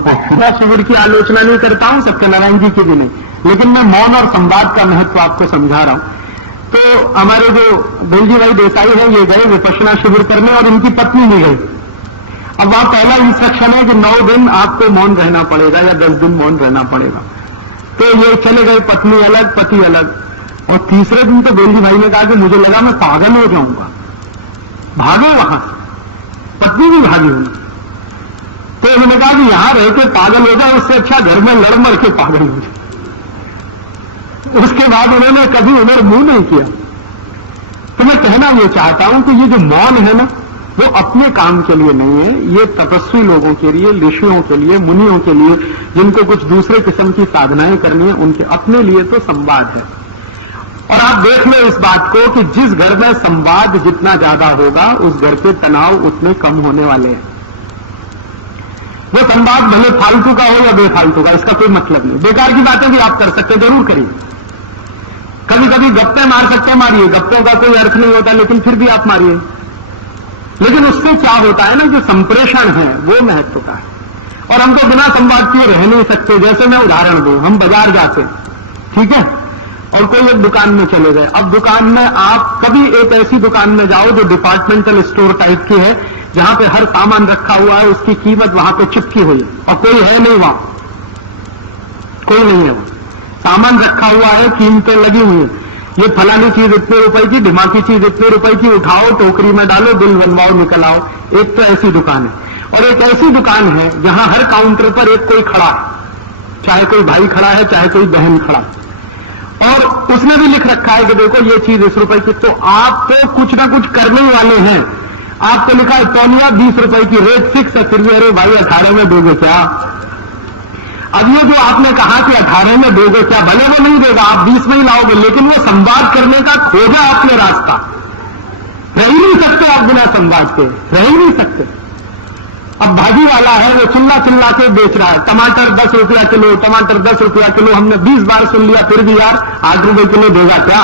तपस्या शिविर की आलोचना नहीं करता हूं, सत्यनारायण जी की भी नहीं, लेकिन मैं मौन और संवाद का महत्व आपको समझा रहा हूं। तो हमारे जो बेलजी भाई देसाई हैं, ये गए विपश्यना शिविर करने और इनकी पत्नी भी गई। अब वहां पहला इंस्ट्रक्शन है कि 9 दिन आपको मौन रहना पड़ेगा या 10 दिन मौन रहना पड़ेगा। तो ये चले गए, पत्नी अलग पति अलग। और तीसरे दिन तो बेलजी भाई ने कहा कि मुझे लगा मैं पागल हो जाऊंगा, भागो वहां से, पत्नी भी भागी हुई। तो उन्होंने कहा कि यहां रह के पागल हो जाए, उससे अच्छा घर में लड़ मर के पागल हो जाए। उसके बाद उन्होंने कभी उधर मुंह नहीं किया। तो मैं कहना ये चाहता हूं कि ये जो मौन है ना, वो अपने काम के लिए नहीं है, ये तपस्वी लोगों के लिए, ऋषियों के लिए, मुनियों के लिए, जिनको कुछ दूसरे किस्म की साधनाएं करनी है, उनके अपने लिए तो संवाद है। और आप देख लो इस बात को कि जिस घर में संवाद जितना ज्यादा होगा, उस घर के तनाव उतने कम होने वाले हैं। वो संवाद भले फालतू का हो या बेफालतू का, इसका कोई मतलब नहीं। बेकार की बातें भी आप कर सकते, जरूर करिए। कभी कभी गप्पे मार सकते, मारिए, गप्पों का कोई अर्थ नहीं होता, लेकिन फिर भी आप मारिए। लेकिन उससे क्या होता है ना, जो संप्रेषण है वो महत्व का है। और हम तो बिना संवाद किए रह नहीं सकते। जैसे मैं उदाहरण दूं, हम बाजार जाते हैं, ठीक है, और कोई एक दुकान में चले गए। अब दुकान में आप कभी एक ऐसी दुकान में जाओ जो डिपार्टमेंटल स्टोर टाइप की है, जहां पे हर सामान रखा हुआ है, उसकी कीमत वहां पे चिपकी हुई है और कोई है नहीं वहां, कोई नहीं है वहां, सामान रखा हुआ है, कीमतें लगी हुई है, ये फलानी चीज इतने रुपए की, ढिमाकी चीज इतने रुपए की, उठाओ टोकरी में डालो, बिल बनवाओ, निकल आओ। एक तो ऐसी दुकान है। और एक ऐसी दुकान है जहां हर काउंटर पर एक कोई खड़ा है, चाहे कोई भाई खड़ा है, चाहे कोई बहन खड़ा है, और उसने भी लिख रखा है कि देखो ये चीज इस रुपए की। तो आप तो कुछ ना कुछ करने ही वाले हैं। आपको लिखा है तौलिया 20 रुपए की, रेट फिक्स है, फिर भी अरे भाई 18 में दोगे क्या? अब ये जो आपने कहा कि 18 में दोगे क्या, भले वो नहीं देगा, आप 20 में ही लाओगे, लेकिन वो संवाद करने का खोजा आपने रास्ता। रह ही नहीं सकते आप बिना संवाद के, रह ही नहीं सकते। अब भाजी वाला है, वो चिल्ला चिल्ला के बेच रहा है, टमाटर 10 रुपया किलो, टमाटर 10 रुपया किलो। हमने 20 बार सुन लिया, फिर भी यार 8 रुपए किलो देगा क्या?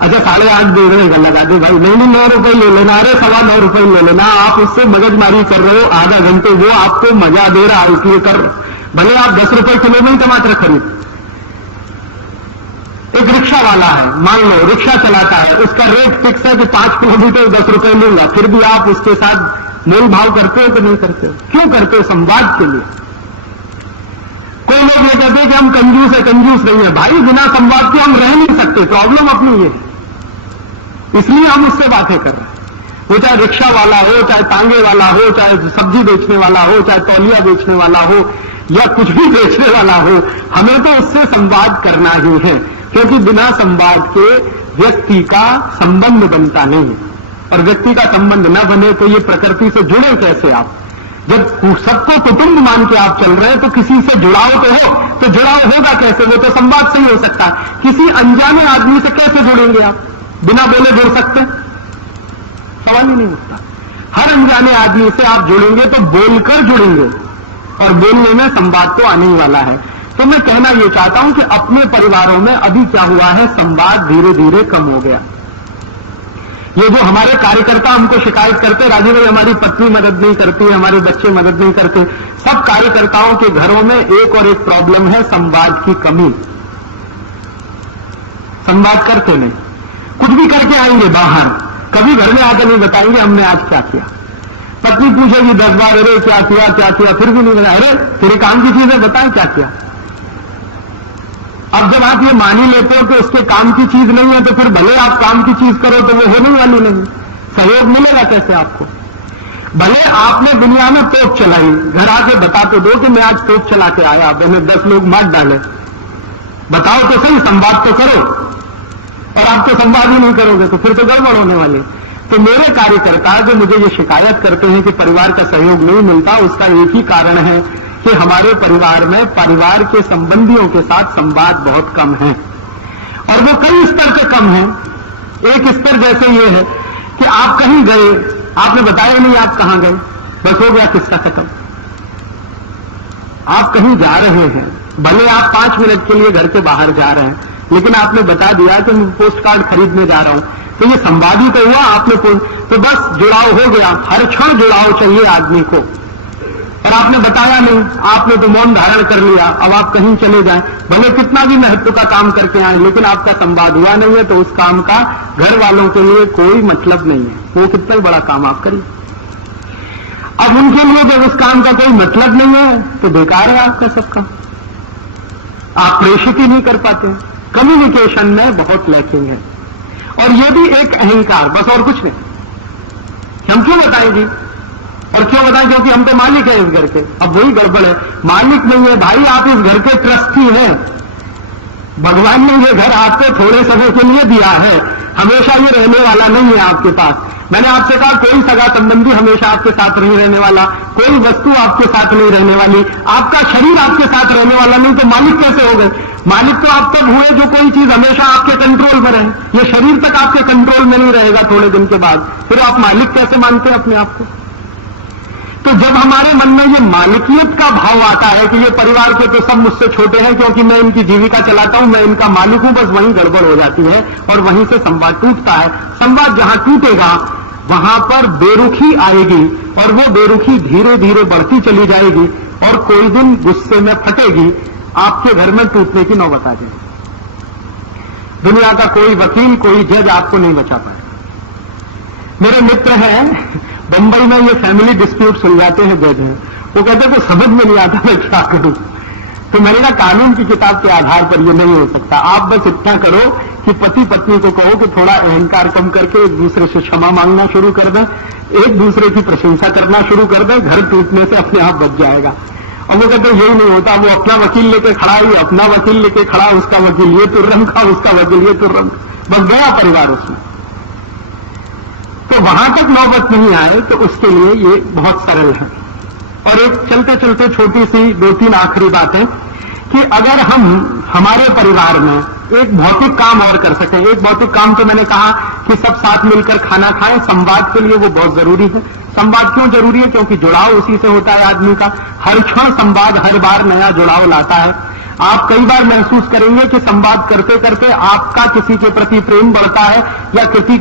अच्छा 8.5 दे देगा, लगा दे भाई। नहीं 9 रुपए ले लेना, अरे 9.25 रुपए ले लेना। आप उससे मगजमारी कर रहे हो आधा घंटे, वो आपको मजा दे रहा है इसलिए कर। भले आप 10 रुपए किलो में ही टमाटर खरीद। एक रिक्शा वाला है, मान लो रिक्शा चलाता है, उसका रेट फिक्स है कि 5 किलोमीटर 10 रुपए लूंगा, फिर भी आप उसके साथ मोल भाव करते हो कि नहीं करते हो? क्यों करते हो? संवाद के लिए। कोई लोग ये कहते हैं कि हम कंजूस है, कंजूस नहीं है। भाई बिना संवाद के हम रह नहीं सकते, प्रॉब्लम अपनी ये, इसलिए हम उससे बातें कर रहे हैं। वो चाहे रिक्शा वाला हो, चाहे तांगे वाला हो, चाहे सब्जी बेचने वाला हो, चाहे तौलिया बेचने वाला हो, या कुछ भी बेचने वाला हो, हमें तो उससे संवाद करना ही है। क्योंकि बिना संवाद के व्यक्ति का संबंध बनता नहीं, और व्यक्ति का संबंध न बने तो ये प्रकृति से जुड़े कैसे आप? जब सबको कुटुंब मान के आप चल रहे हैं तो किसी से जुड़ाव तो हो, तो जुड़ाव होगा कैसे? वो तो संवाद से ही हो सकता है। किसी अनजाने आदमी से कैसे जुड़ेंगे आप? बिना बोले जुड़ सकते? सवाल ही नहीं उठता। हर अनजाने आदमी से आप जुड़ेंगे तो बोलकर जुड़ेंगे, और बोलने में संवाद तो आने ही वाला है। तो मैं कहना यह चाहता हूं कि अपने परिवारों में अभी क्या हुआ है, संवाद धीरे धीरे कम हो गया। ये जो हमारे कार्यकर्ता हमको शिकायत करते, राजीव भाई हमारी पत्नी मदद नहीं करती, हमारे बच्चे मदद नहीं करते, सब कार्यकर्ताओं के घरों में एक और एक प्रॉब्लम है, संवाद की कमी। संवाद करते नहीं, कुछ भी करके आएंगे बाहर, कभी घर में आकर नहीं बताएंगे हमने आज क्या किया। पत्नी पूछेगी 10 बार, अरे क्या किया, फिर भी नहीं बताया। अरे तेरे काम की चीज है, बताएं क्या किया। अब जब आप ये मान ही लेते हो कि उसके काम की चीज नहीं है, तो फिर भले आप काम की चीज करो तो वो होने वाली नहीं, सहयोग मिलेगा कैसे आपको? भले आपने दुनिया में तोप चलाई, घर आके बता तो दो कि मैं आज तोप चला के आया, मैंने 10 लोग मार डाले, बताओ तो सही, संवाद तो करो। और आप तो संवाद ही नहीं करोगे तो फिर तो गड़बड़ होने वाली। तो मेरे कार्यकर्ता जो मुझे ये शिकायत करते हैं कि परिवार का सहयोग नहीं मिलता, उसका एक ही कारण है कि हमारे परिवार में परिवार के संबंधियों के साथ संवाद बहुत कम है, और वो कई स्तर से कम है। एक स्तर जैसे ये है कि आप कहीं गए, आपने बताया नहीं आप कहां गए, बस हो गया किस्सा खत्म। आप कहीं जा रहे हैं, भले आप 5 मिनट के लिए घर के बाहर जा रहे हैं, लेकिन आपने बता दिया कि मैं पोस्ट कार्ड खरीदने जा रहा हूं, तो ये संवाद ही तो हुआ। आपने तो बस जुड़ाव हो गया। हर क्षण जुड़ाव चाहिए आदमी को, और और आपने बताया नहीं, आपने तो मौन धारण कर लिया, अब आप कहीं चले जाएं, भले कितना भी महत्व का काम करके आए, लेकिन आपका संवाद हुआ नहीं है, तो उस काम का घर वालों के लिए कोई मतलब नहीं है। वो कितना बड़ा काम आप करिए। अब उनके लिए जब उस काम का कोई मतलब नहीं है तो बेकार है आपका सब काम, आप प्रेषित ही नहीं कर पाते। कम्युनिकेशन में बहुत लैकिंग है, और ये भी एक अहंकार, बस और कुछ नहीं। हम क्यों बताएं जी, और क्यों बताएं? क्योंकि हम तो मालिक हैं इस घर के। अब वही गड़बड़ है, मालिक नहीं है भाई, आप इस घर के ट्रस्टी हैं। भगवान ने ये घर आपको थोड़े समय के लिए दिया है, हमेशा ये रहने वाला नहीं है आपके पास। मैंने आपसे कहा कोई सगा संबंधी हमेशा आपके साथ नहीं रहने वाला, कोई वस्तु आपके साथ नहीं रहने वाली, आपका शरीर आपके साथ रहने वाला नहीं, तो मालिक कैसे हो गए? मालिक तो आप तब हुए जो कोई चीज हमेशा आपके कंट्रोल में रहे। ये शरीर तक आपके कंट्रोल में नहीं रहेगा थोड़े दिन के बाद, फिर आप मालिक कैसे मानते हैं अपने आप को? तो जब हमारे मन में ये मालिकियत का भाव आता है कि ये परिवार के तो सब मुझसे छोटे हैं, क्योंकि मैं इनकी जीविका चलाता हूं, मैं इनका मालिक हूं, बस वहीं गड़बड़ हो जाती है और वहीं से संवाद टूटता है। संवाद जहां टूटेगा वहां पर बेरुखी आएगी, और वो बेरुखी धीरे धीरे बढ़ती चली जाएगी, और कोई दिन गुस्से में फटेगी, आपके घर में टूटने की नौबत आ जाएगी। दुनिया का कोई वकील, कोई जज आपको नहीं बचा पाए। मेरे मित्र हैं बंबई में, ये फैमिली डिस्प्यूट सुलझाते हैं जज हैं, वो कहते हैं को समझ में नहीं आता मैं क्या करूं। तो मैंने कहा कानून की किताब के आधार पर ये नहीं हो सकता। आप बस इतना करो कि पति पत्नी को कहो कि थोड़ा अहंकार कम करके एक दूसरे से क्षमा मांगना शुरू कर दें, एक दूसरे की प्रशंसा करना शुरू कर दें, घर टूटने से अपने आप बच जाएगा। और वो कहते यही नहीं होता, वो अपना वकील लेके खड़ा, ये अपना वकील लेके खड़ा, उसका वकील ये तुर्रम खा, उसका वकील ये तुर्रम, बस गया परिवार उसमें। तो वहां तक नौबत नहीं आए तो उसके लिए ये बहुत सरल है। और एक चलते चलते छोटी सी 2-3 आखिरी बातें कि अगर हम हमारे परिवार में एक भौतिक काम और कर सकें, एक भौतिक काम तो मैंने कहा कि सब साथ मिलकर खाना खाएं, संवाद के लिए वो बहुत जरूरी है। संवाद क्यों जरूरी है? क्योंकि जुड़ाव उसी से होता है आदमी का। हर क्षण संवाद हर बार नया जुड़ाव लाता है। आप कई बार महसूस करेंगे कि संवाद करते करते आपका किसी के प्रति प्रेम बढ़ता है या किसी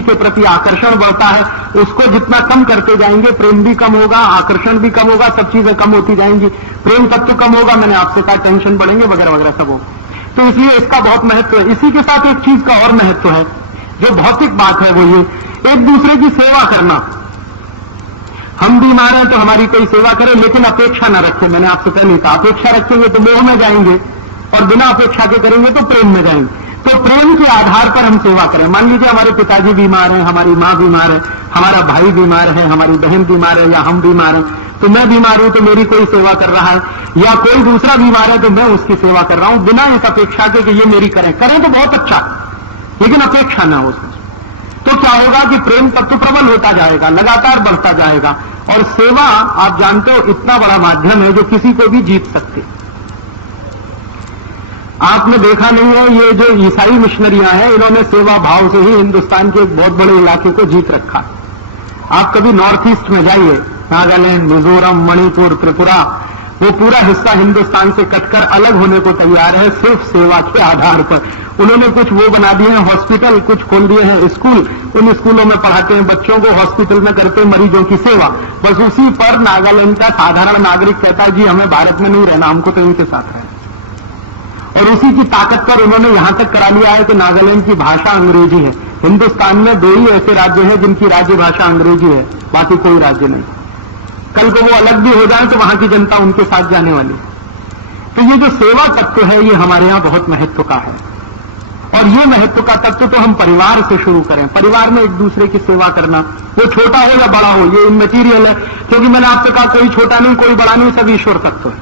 के प्रति आकर्षण बढ़ता है। उसको जितना कम करते जाएंगे प्रेम भी कम होगा, आकर्षण भी कम होगा, सब चीजें कम होती जाएंगी। प्रेम तत्व कम होगा, मैंने आपसे कहा टेंशन बढ़ेंगे वगैरह वगैरह सब होगा। तो इसलिए इसका बहुत महत्व है। इसी के साथ एक चीज का और महत्व है जो भौतिक बात है, वो ये एक दूसरे की सेवा करना। हम बीमार हैं तो हमारी कोई सेवा करे, लेकिन अपेक्षा न रखें। मैंने आपसे पहले कहा अपेक्षा रखेंगे तो मोह में जाएंगे, और बिना अपेक्षा के करेंगे तो प्रेम में जाएंगे। तो प्रेम के आधार पर हम सेवा करें। मान लीजिए हमारे पिताजी बीमार हैं, हमारी मां बीमार है, हमारा भाई बीमार है, हमारी बहन बीमार है, या हम बीमार हैं, तो मैं बीमार हूं तो मेरी कोई सेवा कर रहा है, या कोई दूसरा बीमार है तो मैं उसकी सेवा कर रहा हूं, बिना इस अपेक्षा के कि ये मेरी करें तो बहुत अच्छा, लेकिन अपेक्षा ना हो उसमें। तो क्या होगा कि प्रेम तत्व प्रबल होता जाएगा, लगातार बढ़ता जाएगा। और सेवा आप जानते हो इतना बड़ा माध्यम है जो किसी को भी जीत सकते। आपने देखा नहीं है, ये जो ईसाई मिशनरियां हैं, इन्होंने सेवा भाव से ही हिंदुस्तान के एक बहुत बड़े इलाके को जीत रखा। आप कभी नॉर्थ ईस्ट में जाइए, नागालैंड, मिजोरम, मणिपुर, त्रिपुरा, वो पूरा हिस्सा हिंदुस्तान से कटकर अलग होने को तैयार है सिर्फ सेवा के आधार पर। उन्होंने कुछ वो बना दिए हैं हॉस्पिटल, कुछ खोल दिए हैं स्कूल, उन स्कूलों में पढ़ाते हैं बच्चों को, हॉस्पिटल में करते हैं मरीजों की सेवा। बस उसी पर नागालैंड का साधारण नागरिक कहता है जी हमें भारत में नहीं रहना, हमको तो इनके साथ रहना। और उसी की ताकत पर उन्होंने यहां तक करा लिया है कि नागालैंड की भाषा अंग्रेजी है। हिंदुस्तान में 2 ही ऐसे राज्य हैं जिनकी राज्य भाषा अंग्रेजी है, बाकी कोई राज्य नहीं। कल को वो अलग भी हो जाए तो वहां की जनता उनके साथ जाने वाली। तो ये जो सेवा तत्व है ये हमारे यहां बहुत महत्व का है, और ये महत्व का तत्व तो हम परिवार से शुरू करें। परिवार में एक दूसरे की सेवा करना, वो छोटा हो या बड़ा हो, ये इमैटीरियल है। क्योंकि मैंने आपसे कहा कोई छोटा नहीं, कोई बड़ा नहीं, सब ईश्वर तत्व है,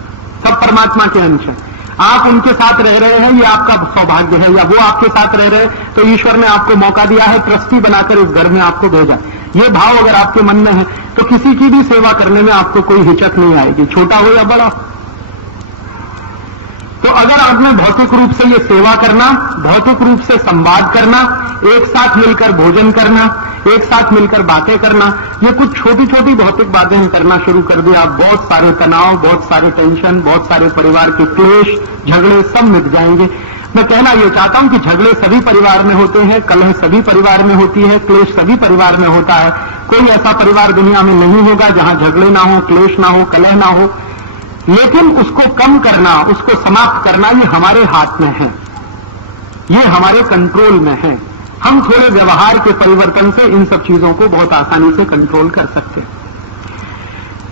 सब परमात्मा के अंश है। आप उनके साथ रह रहे हैं, ये आपका सौभाग्य है, या वो आपके साथ रह रहे हैं तो ईश्वर ने आपको मौका दिया है, ट्रस्टी बनाकर इस घर में आपको भेजा। ये भाव अगर आपके मन में है तो किसी की भी सेवा करने में आपको कोई हिचक नहीं आएगी, छोटा हो या बड़ा। तो अगर आपने भौतिक रूप से ये सेवा करना, भौतिक रूप से संवाद करना, एक साथ मिलकर भोजन करना, एक साथ मिलकर बातें करना, ये कुछ छोटी छोटी भौतिक बातें करना शुरू कर दिया, आप बहुत सारे तनाव, बहुत सारे टेंशन, बहुत सारे परिवार के क्लेश, झगड़े सब मिट जाएंगे। मैं कहना यह चाहता हूं कि झगड़े सभी परिवार में होते हैं, कलह सभी परिवार में होती है, क्लेश सभी परिवार में होता है। कोई ऐसा परिवार दुनिया में नहीं होगा जहां झगड़े ना हो, क्लेश ना हो, कलह ना हो। लेकिन उसको कम करना, उसको समाप्त करना, ये हमारे हाथ में है, ये हमारे कंट्रोल में है। हम थोड़े व्यवहार के परिवर्तन से इन सब चीजों को बहुत आसानी से कंट्रोल कर सकते हैं।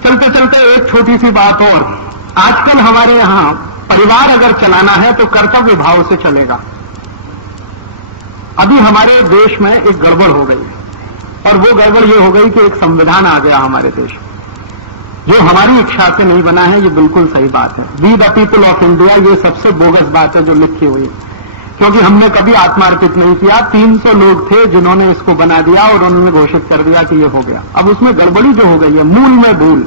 चलते चलते एक छोटी सी बात और, आजकल हमारे यहां परिवार अगर चलाना है तो कर्तव्य भाव से चलेगा। अभी हमारे देश में एक गड़बड़ हो गई है, और वो गड़बड़ ये हो गई कि एक संविधान आ गया हमारे देश में, जो हमारी इच्छा से नहीं बना है। ये बिल्कुल सही बात है। We the people of India, ये सबसे बोगस बात है जो लिखी हुई है, क्योंकि हमने कभी आत्मार्पित नहीं किया। 300 लोग थे जिन्होंने इसको बना दिया और उन्होंने घोषित कर दिया कि ये हो गया। अब उसमें गड़बड़ी जो हो गई है, मूल में भूल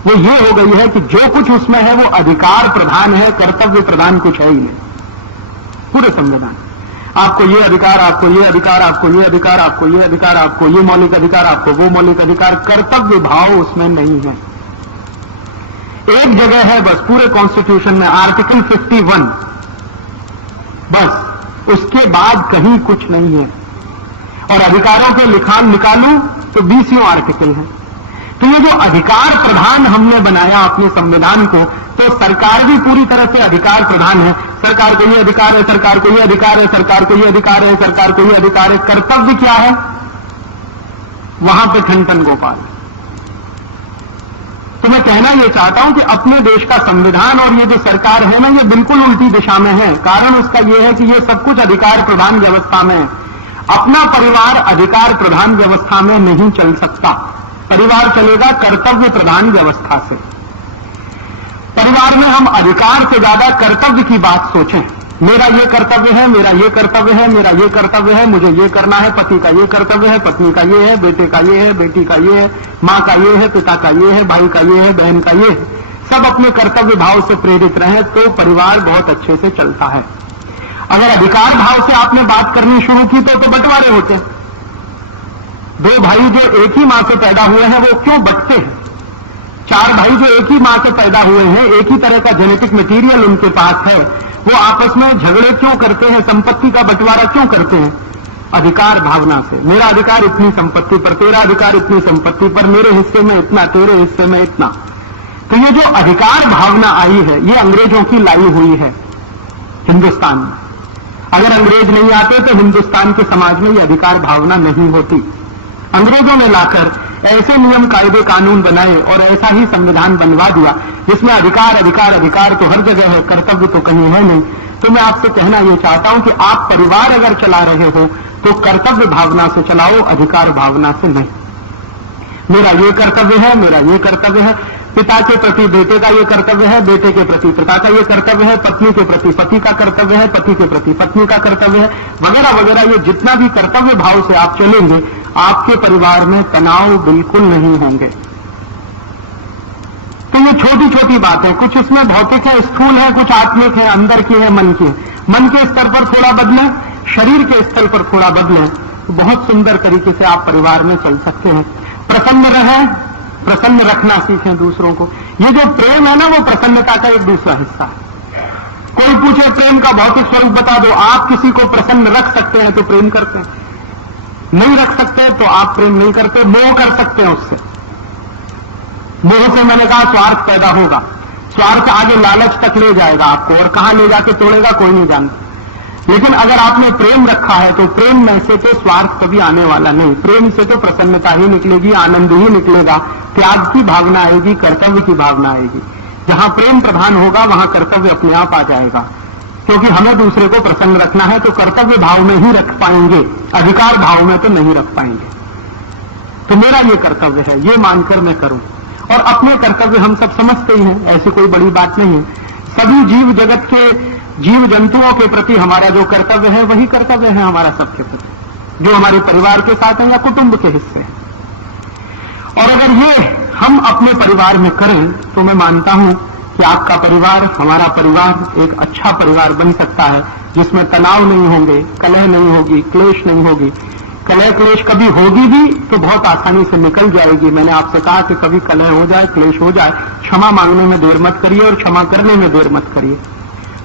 वो ये हो गई है कि जो कुछ उसमें है वो अधिकार प्रधान है, कर्तव्य प्रधान कुछ है ही नहीं। पूरे संविधान आपको ये अधिकार, आपको ये अधिकार, आपको ये अधिकार, आपको ये अधिकार, आपको ये मौलिक अधिकार, आपको वो मौलिक अधिकार, कर्तव्य भाव उसमें नहीं है। एक जगह है बस पूरे कॉन्स्टिट्यूशन में, आर्टिकल 51, बस उसके बाद कहीं कुछ नहीं है। और अधिकारों के लिखान निकालूं तो 20 आर्टिकल है। तो ये जो अधिकार प्रधान हमने बनाया अपने संविधान को, तो सरकार भी पूरी तरह से अधिकार प्रधान है। सरकार को ये अधिकार है, सरकार को ये अधिकार है, सरकार को ये अधिकार है, सरकार को ये अधिकार है। कर्तव्य क्या है? वहां पे ठन गोपाल। तो मैं कहना यह चाहता हूं कि अपने देश का संविधान और ये जो सरकार है ना, ये बिल्कुल उल्टी दिशा में है। कारण उसका यह है कि ये सब कुछ अधिकार प्रधान व्यवस्था में है। अपना परिवार अधिकार प्रधान व्यवस्था में नहीं चल सकता। परिवार चलेगा कर्तव्य प्रधान व्यवस्था से। परिवार में हम अधिकार से ज्यादा कर्तव्य की बात सोचें। मेरा ये कर्तव्य है, मेरा ये कर्तव्य है, मेरा ये कर्तव्य है, मुझे ये करना है, पति का ये कर्तव्य है, पत्नी का ये है, बेटे का ये है, बेटी का ये है, मां का ये है, पिता का ये है, भाई का ये है, बहन का ये है। सब अपने कर्तव्य भाव से प्रेरित रहे तो परिवार बहुत अच्छे से चलता है। अगर अधिकार भाव से आपने बात करनी शुरू की तो बंटवारे होते हैं। 2 भाई जो एक ही मां से पैदा हुए हैं वो क्यों बंटते हैं? 4 भाई जो एक ही मां से पैदा हुए हैं, एक ही तरह का जेनेटिक मटेरियल उनके पास है, वो आपस में झगड़े क्यों करते हैं? संपत्ति का बंटवारा क्यों करते हैं? अधिकार भावना से। मेरा अधिकार इतनी संपत्ति पर, तेरा अधिकार इतनी संपत्ति पर, मेरे हिस्से में इतना, तेरे हिस्से में इतना। तो ये जो अधिकार भावना आई है, ये अंग्रेजों की लाई हुई है हिंदुस्तान में। अगर अंग्रेज नहीं आते तो हिंदुस्तान के समाज में ये अधिकार भावना नहीं होती। अंग्रेजों ने लाकर ऐसे नियम कायदे कानून बनाए और ऐसा ही संविधान बनवा दिया जिसमें अधिकार अधिकार अधिकार तो हर जगह है, कर्तव्य तो कहीं है नहीं। तो मैं आपसे कहना यह चाहता हूं कि आप परिवार अगर चला रहे हो तो कर्तव्य भावना से चलाओ, अधिकार भावना से नहीं। मेरा ये कर्तव्य है, मेरा ये कर्तव्य है, पिता के प्रति बेटे का ये कर्तव्य है, बेटे के प्रति पिता का ये कर्तव्य है, पत्नी के प्रति पति का कर्तव्य है, पति के प्रति पत्नी का कर्तव्य है, वगैरह वगैरह। ये जितना भी कर्तव्य भाव से आप चलेंगे, आपके परिवार में तनाव बिल्कुल नहीं होंगे। तो ये छोटी छोटी बात है, कुछ इसमें भौतिक है, स्थूल है, कुछ आत्मिक है, अंदर की है, मन की है। मन के स्तर पर थोड़ा बदलें, शरीर के स्तर पर थोड़ा बदलें, तो बहुत सुंदर तरीके से आप परिवार में चल सकते हैं। प्रसन्न रहें, प्रसन्न रखना सीखें दूसरों को। ये जो प्रेम है ना, वो प्रसन्नता का एक दूसरा हिस्सा है। कोई पूछे प्रेम का भौतिक स्वरूप बता दो, आप किसी को प्रसन्न रख सकते हैं तो प्रेम करते हैं, नहीं रख सकते तो आप प्रेम नहीं करते। मोह कर सकते हैं उससे। मोह से मैंने कहा स्वार्थ पैदा होगा, स्वार्थ आगे लालच तक ले जाएगा आपको, और कहां ले जाके तोड़ेगा कोई नहीं जानता। लेकिन अगर आपने प्रेम रखा है तो प्रेम में से तो स्वार्थ कभी आने वाला नहीं। प्रेम से तो प्रसन्नता ही निकलेगी, आनंद ही निकलेगा, त्याग की भावना आएगी, कर्तव्य की भावना आएगी। जहां प्रेम प्रधान होगा वहां कर्तव्य अपने आप आ जाएगा, क्योंकि हमें दूसरे को प्रसन्न रखना है तो कर्तव्य भाव में ही रख पाएंगे, अधिकार भाव में तो नहीं रख पाएंगे। तो मेरा ये कर्तव्य है, ये मानकर मैं करूं। और अपने कर्तव्य हम सब समझते ही हैं, ऐसी कोई बड़ी बात नहीं है। सभी जीव जगत के जीव जंतुओं के प्रति हमारा जो कर्तव्य है वही कर्तव्य है हमारा सबके प्रति, जो हमारे परिवार के साथ है या कुटुंब के हिस्से हैं। और अगर ये हम अपने परिवार में करें तो मैं मानता हूं कि आपका परिवार, हमारा परिवार एक अच्छा परिवार बन सकता है, जिसमें तनाव नहीं होंगे, कलह नहीं होगी, क्लेश नहीं होगी। कलह क्लेश कभी होगी भी तो बहुत आसानी से निकल जाएगी। मैंने आपसे कहा कि कभी कलह हो जाए, क्लेश हो जाए, क्षमा मांगने में देर मत करिए और क्षमा करने में देर मत करिए।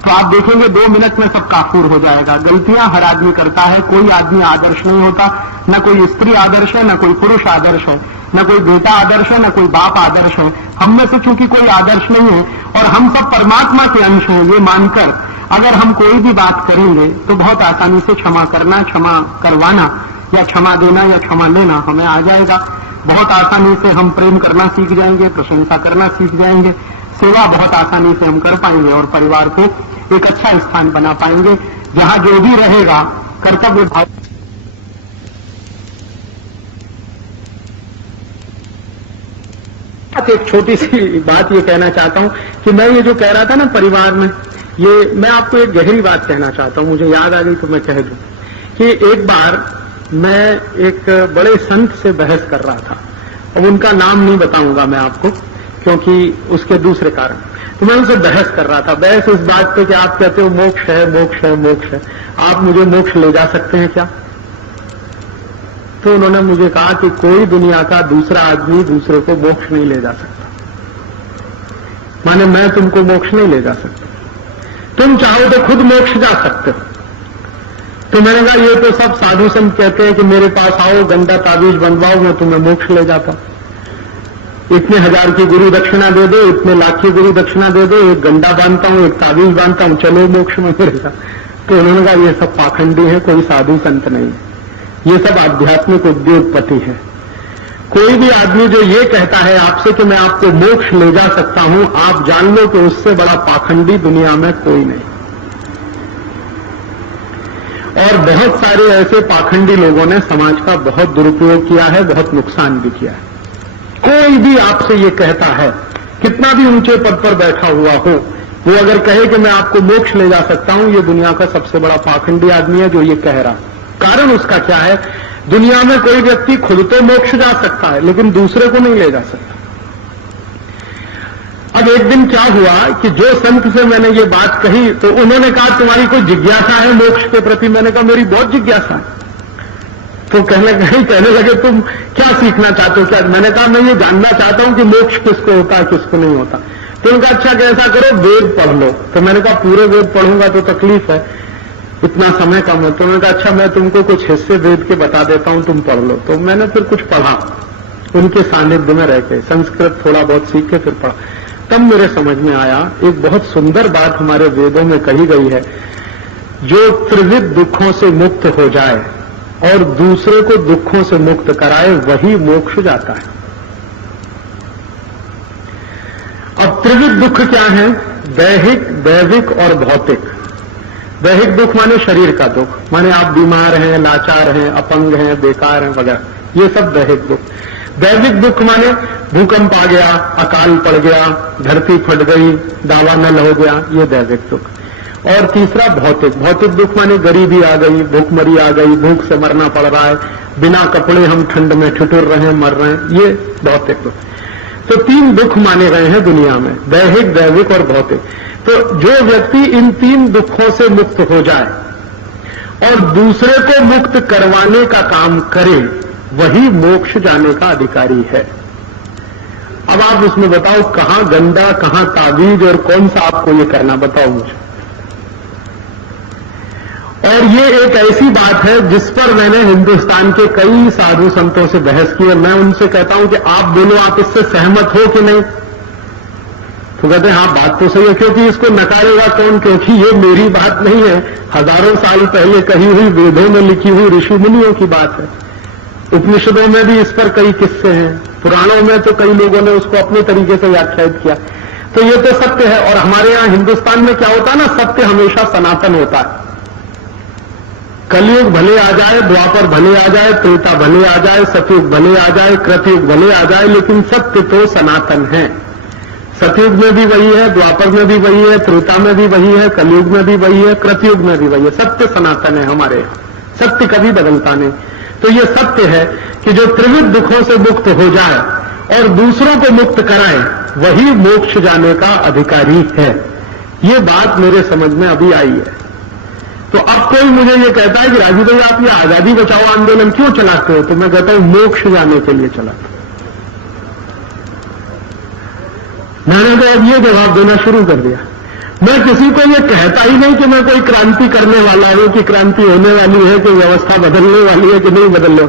तो आप देखेंगे 2 मिनट में सब काफूर हो जाएगा। गलतियां हर आदमी करता है, कोई आदमी आदर्श नहीं होता, न कोई स्त्री आदर्श है, न कोई पुरुष आदर्श है, न कोई बेटा आदर्श है, न कोई बाप आदर्श है। हम में से चूंकि कोई आदर्श नहीं है और हम सब परमात्मा के अंश हैं, ये मानकर अगर हम कोई भी बात करेंगे तो बहुत आसानी से क्षमा करना, क्षमा करवाना या क्षमा देना या क्षमा लेना हमें आ जाएगा। बहुत आसानी से हम प्रेम करना सीख जाएंगे, प्रशंसा करना सीख जाएंगे, सेवा बहुत आसानी से हम कर पाएंगे और परिवार को एक अच्छा स्थान बना पाएंगे जहां जो भी रहेगा कर्तव्य भाव। एक छोटी सी बात ये कहना चाहता हूं कि मैं ये जो कह रहा था ना परिवार में, ये मैं आपको एक गहरी बात कहना चाहता हूं, मुझे याद आ गई तो मैं कह दूं कि एक बार मैं एक बड़े संत से बहस कर रहा था। अब उनका नाम नहीं बताऊंगा मैं आपको क्योंकि उसके दूसरे कारण। तो मैं उनसे बहस कर रहा था, बहस इस बात पे कि आप कहते हो मोक्ष है, मोक्ष है, मोक्ष है, आप मुझे मोक्ष ले जा सकते हैं क्या? तो उन्होंने मुझे कहा कि कोई दुनिया का दूसरा आदमी दूसरे को मोक्ष नहीं ले जा सकता, माने मैं तुमको मोक्ष नहीं ले जा सकता, तुम चाहो तो खुद मोक्ष जा सकते हो। तो मैंने कहा ये तो सब साधु संत कहते हैं कि मेरे पास आओ, गंदा ताबीज बनवाओ, मैं तुम्हें मोक्ष ले जाता हूं, इतने 1000 की गुरु दक्षिणा दे दो, इतने लाख की गुरु दक्षिणा दे दो, एक गंडा बांधता हूं, एक ताबीज बांधता हूं, चलो मोक्ष में मिलेगा। तो उन्होंने कहा ये सब पाखंडी है, कोई साधु संत नहीं है, ये सब आध्यात्मिक उद्योगपति है। कोई भी आदमी जो ये कहता है आपसे कि मैं आपको मोक्ष ले जा सकता हूं, आप जान लो कि उससे बड़ा पाखंडी दुनिया में कोई नहीं। और बहुत सारे ऐसे पाखंडी लोगों ने समाज का बहुत दुरुपयोग किया है, बहुत नुकसान भी किया है। कोई भी आपसे ये कहता है, कितना भी ऊंचे पद पर बैठा हुआ हो, वो अगर कहे कि मैं आपको मोक्ष ले जा सकता हूं, ये दुनिया का सबसे बड़ा पाखंडी आदमी है जो ये कह रहा। कारण उसका क्या है? दुनिया में कोई व्यक्ति खुद तो मोक्ष जा सकता है लेकिन दूसरे को नहीं ले जा सकता। अब एक दिन क्या हुआ कि जो संत से मैंने ये बात कही तो उन्होंने कहा तुम्हारी कोई जिज्ञासा है मोक्ष के प्रति? मैंने कहा मेरी बहुत जिज्ञासा है। तो कहने लगे तुम क्या सीखना चाहते हो? क्या? मैंने कहा मैं ये जानना चाहता हूं कि मोक्ष किसको होता है किसको नहीं होता। तो उनका अच्छा कैसा करो वेद पढ़ लो। तो मैंने कहा पूरे वेद पढ़ूंगा तो तकलीफ है, इतना समय कम है। तो मैंने कहा अच्छा मैं तुमको कुछ हिस्से वेद के बता देता हूं, तुम पढ़ लो। तो मैंने फिर कुछ पढ़ा उनके सानिध्य में रह के, संस्कृत थोड़ा बहुत सीख के फिर पढ़ा। तब मेरे समझ में आया एक बहुत सुंदर बात हमारे वेदों में कही गई है, जो त्रिविध दुखों से मुक्त हो जाए और दूसरे को दुखों से मुक्त कराए वही मोक्ष जाता है। अब त्रिविध दुख क्या है? दैहिक, दैविक और भौतिक। दैहिक दुख माने शरीर का दुख, माने आप बीमार हैं, लाचार हैं, अपंग हैं, बेकार हैं वगैरह, ये सब दैहिक दुख। दैविक दुख माने भूकंप आ गया, अकाल पड़ गया, धरती फट गई, दावानल हो गया, ये दैविक दुख। और तीसरा भौतिक। भौतिक दुख माने गरीबी आ गई, भूखमरी आ गई, भूख से मरना पड़ रहा है, बिना कपड़े हम ठंड में ठिठुर रहे हैं, मर रहे हैं, ये भौतिक दुख। तो 3 दुख माने गए हैं दुनिया में, दैहिक, दैविक और भौतिक। तो जो व्यक्ति इन 3 दुखों से मुक्त हो जाए और दूसरे को मुक्त करवाने का काम करे वही मोक्ष जाने का अधिकारी है। अब आप उसमें बताओ कहां गंदा, कहां ताबीज और कौन सा आपको ये करना, बताओ मुझे। और ये एक ऐसी बात है जिस पर मैंने हिंदुस्तान के कई साधु संतों से बहस की है। मैं उनसे कहता हूं कि आप बोलो आप इससे सहमत हो कि नहीं? तो कहते हैं हाँ बात तो सही है, क्योंकि इसको नकारेगा कौन? क्योंकि ये मेरी बात नहीं है, हजारों साल पहले कही हुई, वेदों में लिखी हुई ऋषि मुनियों की बात है। उपनिषदों में भी इस पर कई किस्से हैं, पुराणों में तो कई लोगों ने उसको अपने तरीके से व्याख्यायित किया। तो ये तो सत्य है। और हमारे यहां हिंदुस्तान में क्या होता है ना, सत्य हमेशा सनातन होता है। कलयुग भले आ जाए, द्वापर भले आ जाए, त्रेता भले आ जाए, सतयुग भले आ जाए, कृतयुग भले आ जाए, लेकिन सत्य तो सनातन है। सतयुग में भी वही है, द्वापर में भी वही है, त्रेता में भी वही है, कलयुग में भी वही है, कृतयुग में भी वही है। सत्य सनातन है हमारे यहाँ, सत्य कभी बदलता नहीं। तो ये सत्य है कि जो त्रिविध दुखों से मुक्त हो जाए और दूसरों को मुक्त कराए वही मोक्ष जाने का अधिकारी है। ये बात मेरे समझ में अभी आई है। तो अब कोई मुझे ये कहता है कि राजू भाई आप ये आजादी बचाओ आंदोलन क्यों चलाते हो? तो मैं कहता हूं मोक्ष जाने के लिए चलाते। मैंने तो अब ये जवाब देना शुरू कर दिया, मैं किसी को ये कहता ही नहीं कि मैं कोई क्रांति करने वाला हूं, कि क्रांति होने वाली है, कि व्यवस्था बदलने वाली है कि नहीं बदलने।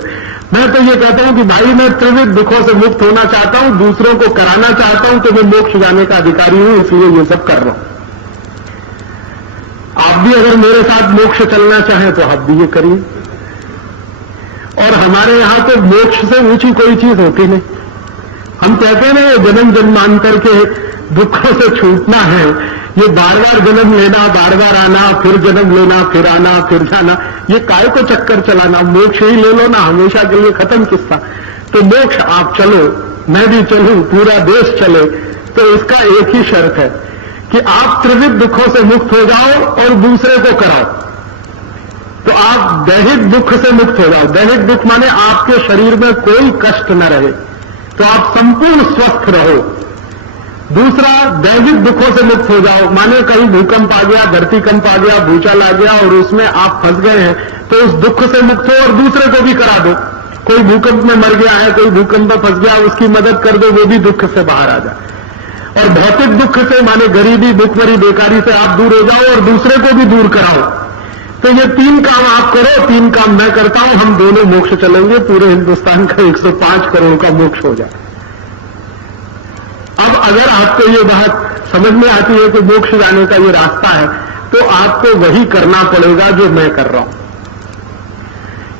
मैं तो ये कहता हूं कि भाई मैं त्रिविध दुखों से मुक्त होना चाहता हूं, दूसरों को कराना चाहता हूं, तो मैं मोक्ष जाने का अधिकारी हूं, इसलिए ये सब कर रहा हूं। आप भी अगर मेरे साथ मोक्ष चलना चाहें तो आप भी ये करिए। और हमारे यहां तो मोक्ष से ऊंची कोई चीज होती नहीं। हम कहते हैं ना ये जन्म जन्मांतर के दुखों से छूटना है, ये बार बार जन्म लेना, बार बार आना, फिर जन्म लेना, फिर आना, फिर जाना, ये काय को चक्कर चलाना, मोक्ष ही ले लो ना, हमेशा के लिए खत्म किस्सा। तो मोक्ष आप चलो, मैं भी चलूं, पूरा देश चले, तो इसका एक ही शर्त है कि आप त्रिविध दुखों से मुक्त हो जाओ और दूसरे को कराओ। तो आप दैहिक दुख से मुक्त हो जाओ। दैहिक दुख माने आपके शरीर में कोई कष्ट न रहे, तो आप संपूर्ण स्वस्थ रहो। दूसरा, दैहिक दुखों से मुक्त हो जाओ, माने कहीं भूकंप आ गया, धरती कंप आ गया, भूचाल आ गया और उसमें आप फंस गए हैं, तो उस दुख से मुक्त हो और दूसरे को भी करा दो। कोई भूकंप में मर गया है, कोई भूकंप में फंस गया, उसकी मदद कर दो, वो भी दुख से बाहर आ जाए। और भौतिक दुख से माने गरीबी, भूखमरी, बेकारी से आप दूर हो जाओ और दूसरे को भी दूर कराओ। तो ये 3 काम आप करो, 3 काम मैं करता हूं, हम दोनों मोक्ष चलेंगे, पूरे हिंदुस्तान का 105 करोड़ का मोक्ष हो जाए। अब अगर आपको ये बात समझ में आती है कि मोक्ष जाने का ये रास्ता है, तो आपको वही करना पड़ेगा जो मैं कर रहा हूं।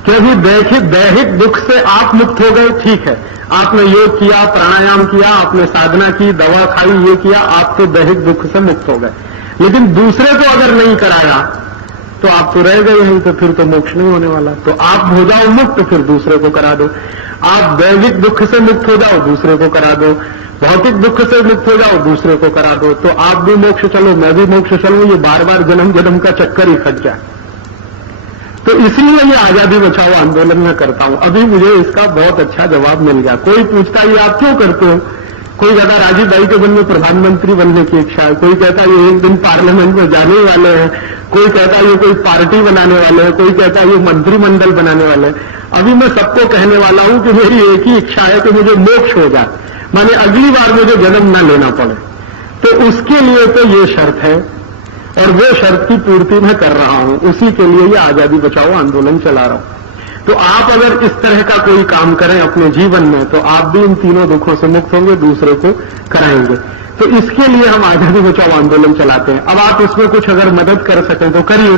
क्योंकि दैहिक दुख से आप मुक्त हो गए, ठीक है, आपने योग किया, प्राणायाम किया, आपने साधना की, दवा खाई, ये किया, आप तो दैहिक दुख से मुक्त हो गए। लेकिन दूसरे को अगर नहीं कराया तो आप तो रह गए हैं, तो फिर तो मोक्ष नहीं होने वाला। तो आप हो जाओ मुक्त, फिर दूसरे को करा दो। आप दैहिक दुख से मुक्त हो जाओ, दूसरे को करा दो। भौतिक दुख से मुक्त हो जाओ, दूसरे को करा दो। तो आप भी मोक्ष चलो, मैं भी मोक्ष चलूं, ये बार बार जन्म जन्म का चक्कर ही फट जाए। तो इसलिए ये आजादी बचाओ आंदोलन में करता हूं। अभी मुझे इसका बहुत अच्छा जवाब मिल गया। कोई पूछता ये आप क्यों करते हो? कोई कहता राजीव भाई के मन में प्रधानमंत्री बनने की इच्छा है, कोई कहता ये एक दिन पार्लियामेंट में जाने वाले हैं, कोई कहता ये कोई पार्टी बनाने वाले हैं, कोई कहता ये मंत्रिमंडल बनाने वाले हैं। अभी मैं सबको कहने वाला हूं कि मेरी एक ही इच्छा है कि मुझे मोक्ष हो जाए, माने अगली बार मुझे जन्म न लेना पड़े। तो उसके लिए तो ये शर्त है और वो शर्त की पूर्ति मैं कर रहा हूं, उसी के लिए ये आजादी बचाओ आंदोलन चला रहा हूं। तो आप अगर इस तरह का कोई काम करें अपने जीवन में, तो आप भी इन तीनों दुखों से मुक्त होंगे, दूसरे को कराएंगे। तो इसके लिए हम आजादी बचाओ आंदोलन चलाते हैं। अब आप इसमें कुछ अगर मदद कर सकें तो करिए।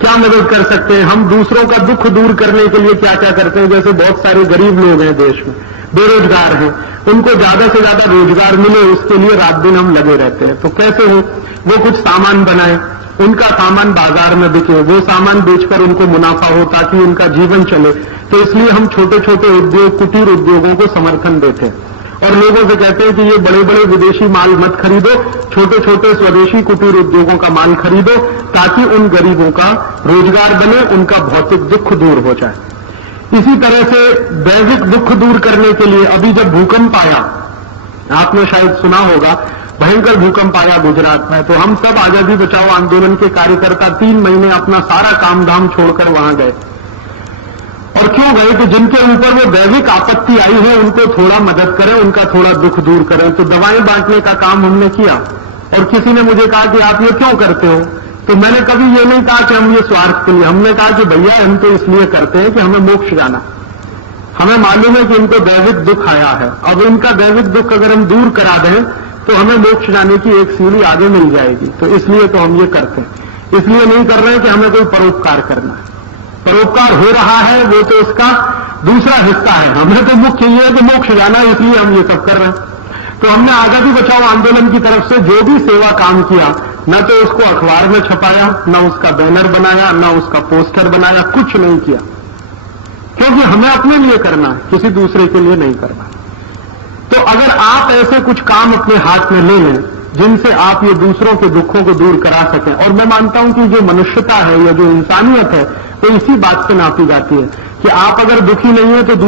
क्या मदद कर सकते हैं? हम दूसरों का दुख दूर करने के लिए क्या क्या करते हैं? जैसे बहुत सारे गरीब लोग हैं देश में, बेरोजगार हैं, उनको ज्यादा से ज्यादा रोजगार मिले, उसके लिए रात दिन हम लगे रहते हैं। तो कैसे हो? वो कुछ सामान बनाए, उनका सामान बाजार में बिके, वो सामान बेचकर उनको मुनाफा हो ताकि उनका जीवन चले। तो इसलिए हम छोटे छोटे उद्योग, कुटीर उद्योगों को समर्थन देते हैं और लोगों से कहते हैं कि ये बड़े बड़े विदेशी माल मत खरीदो, छोटे छोटे स्वदेशी कुटीर उद्योगों का माल खरीदो, ताकि उन गरीबों का रोजगार बने, उनका भौतिक दुख दूर हो जाए। इसी तरह से दैहिक दुख दूर करने के लिए अभी जब भूकंप आया, आपने शायद सुना होगा, भयंकर भूकंप आया गुजरात में, तो हम सब आजादी बचाओ आंदोलन के कार्यकर्ता 3 महीने अपना सारा काम धाम छोड़कर वहां गए। और क्यों गए? तो जिनके ऊपर वो दैविक आपत्ति आई है उनको थोड़ा मदद करें, उनका थोड़ा दुख दूर करें। तो दवाएं बांटने का काम हमने किया। और किसी ने मुझे कहा कि आप ये क्यों करते हो? तो मैंने कभी ये नहीं कहा कि हम ये स्वार्थ के लिए, हमने कहा कि भैया हम तो इसलिए करते हैं कि हमें मोक्ष जाना। हमें मालूम है कि इनको दैविक दुख आया है, अब इनका दैविक दुख अगर हम दूर करा दें तो हमें मोक्ष जाने की एक सीढ़ी आगे मिल जाएगी। तो इसलिए तो हम ये करते हैं। इसलिए नहीं कर रहे हैं कि हमें कोई परोपकार करना है। परोपकार हो रहा है वो तो उसका दूसरा हिस्सा है, हमें तो मुख्य ये है कि मोक्ष जाना है, इसलिए हम ये सब कर रहे हैं। तो हमने आजादी बचाओ आंदोलन की तरफ से जो भी सेवा काम किया, न तो उसको अखबार में छपाया, न उसका बैनर बनाया, न उसका पोस्टर बनाया, कुछ नहीं किया, क्योंकि हमें अपने लिए करना है, किसी दूसरे के लिए नहीं करना। तो अगर आप ऐसे कुछ काम अपने हाथ में ले लें जिनसे आप ये दूसरों के दुखों को दूर करा सकें, और मैं मानता हूं कि जो मनुष्यता है या जो इंसानियत है वो इसी बात से नापी जाती है कि आप अगर दुखी नहीं है तो